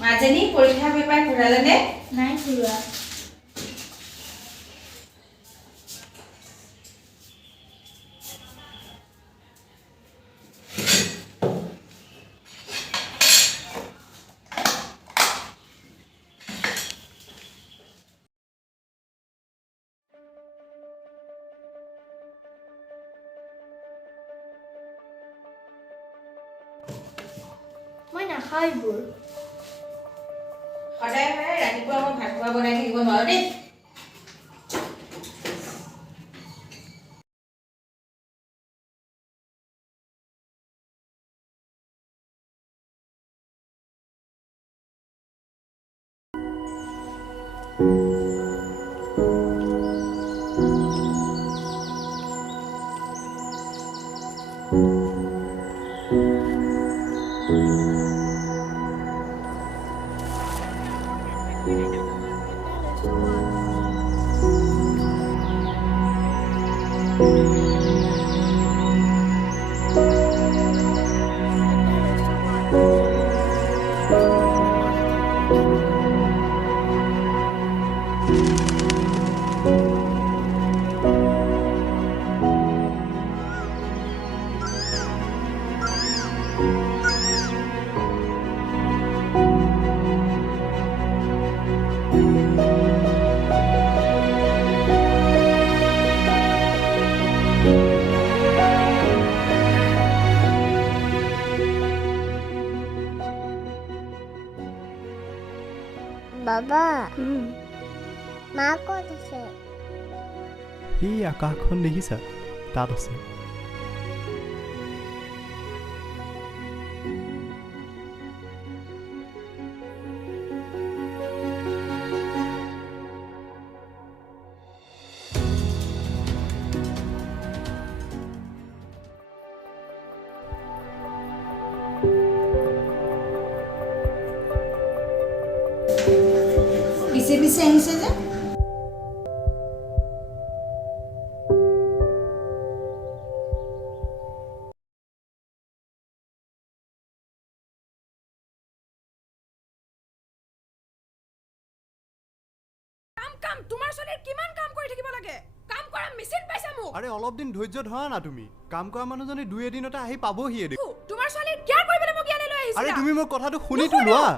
মাজনী পৰীক্ষা পেপাৰ ঘূৰালেনে? নাই ঘূৰোৱা। মই নাখাওঁ এইবোৰ। সদায় ৰাতিপুৱা মই ভাত খোৱা বনাই থাকিব নোৱাৰো দেই। বাবা মা ক'ত আছে? সেই আকাশখন দেখিছা? তাত আছে। পিছে পিছে আহিছে যে? কাম তোমাৰ ছোৱালীৰ কিমান কাম কৰি থাকিব লাগে? কাম কৰা মেচিন পাইছা মোক? আৰে অলপ দিন ধৈৰ্য ধৰা না তুমি। কাম কৰা মানুহজনী দুই এদিনতে আহি পাবহি এদিন। তোমাৰ ছোৱালীৰ কেয়াৰ কৰিবলৈ মোক ইয়ালৈ লৈ আহিছিলা। আৰে তুমি মোৰ কথাটো শুনিতো লোৱা।